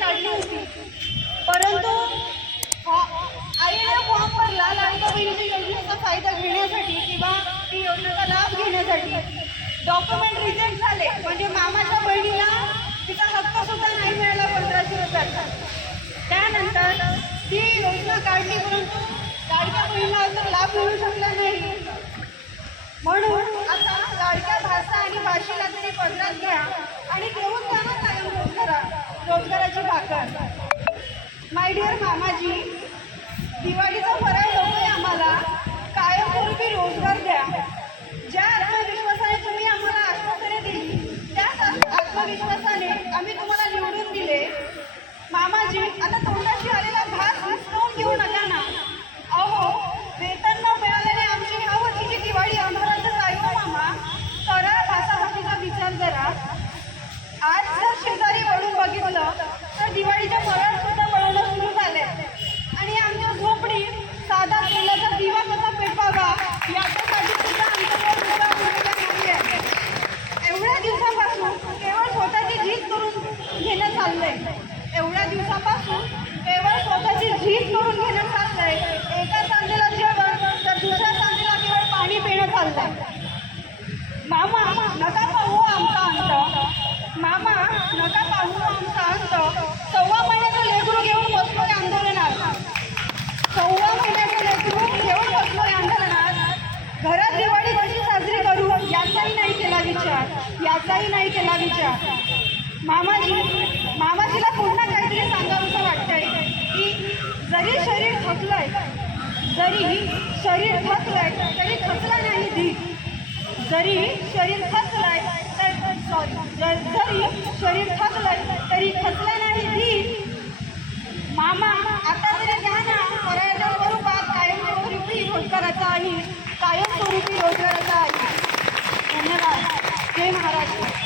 काढली होती. परंतु आईने फॉर्म भरला लाडका बहिणीच्या योजनेचा फायदा घेण्यासाठी किंवा ती योजनेचा लाभ घेण्यासाठी डॉक्युमेंट रिजेक्ट झाले. म्हणजे मामाच्या बहिणीला तिचा हक्क सुद्धा नाही मिळाला पंधराशे रुपयाचा. त्यानंतर ती योजना काढली परंतु लाडक्या बहिणीला अजून लाभ मिळू शकला नाही. म्हणून आता लाडक्या भाषा आणि भाषेला तरी पदरात घ्या आणि देऊन द्या ना कायम रोजगारा रोजगाराची भाकर माय डिअर मामाजी दिवाळीचा फराळ नकोय आम्हाला. कायमस्वरूपी रोजगार द्या. ज्या आत्मविश्वासाने तुम्ही आम्हाला आश्वासने दिली त्याच आत्मविश्वासाने आम्ही तुम्हाला निवडून दिले. मामाजी आता तोंडाशी आलेला घास हिसकावून घेऊ नका ना. अहो वेतन न मिळाल्याने आमची ह्या वर्षीची दिवाळी अंधारातच आहे हो मामा. करा भासाभासीचा विचार जरा. आज जर शेजारी वळून बघितलं तर दिवाळीच्या फराळ सुद्धा बनवणं सुरू झाले. आणि आमच्या झोपडी साधा तेलाचा दिवा कसा पेटवावा याच्यासाठी सुद्धा आमच्याकडे एवढ्या दिवसापासून केवळ स्वतःची झीज करून घेणं चाललंय. एवढ्या दिवसापासून केवळ स्वतःची झीज करून घेणं चाललंय. एका सांजेला जेवण तर दुसऱ्या सांजेला केवळ पाणी पिणं चाललंय. मामा नका पाहू आमचा अंत. घरात दिवाळी कशी साजरी करू? याचाही नाही केला विचार. याचाही नाही केला विचार. मामाजी मामाजीला पुन्हा काहीतरी सांगावंसं वाटतंय की जरी शरीर थकलंय जरी शरीर थकलंय तरी थकला नाही दी जरी शरीर थक तर सॉरी जरी शरीर थकलंय तरी खचलं नाही धीर मामा आता तरी घ्या ना फराळाच्या स्वरूपात कायमस्वरूपी रोजगाराचा आहे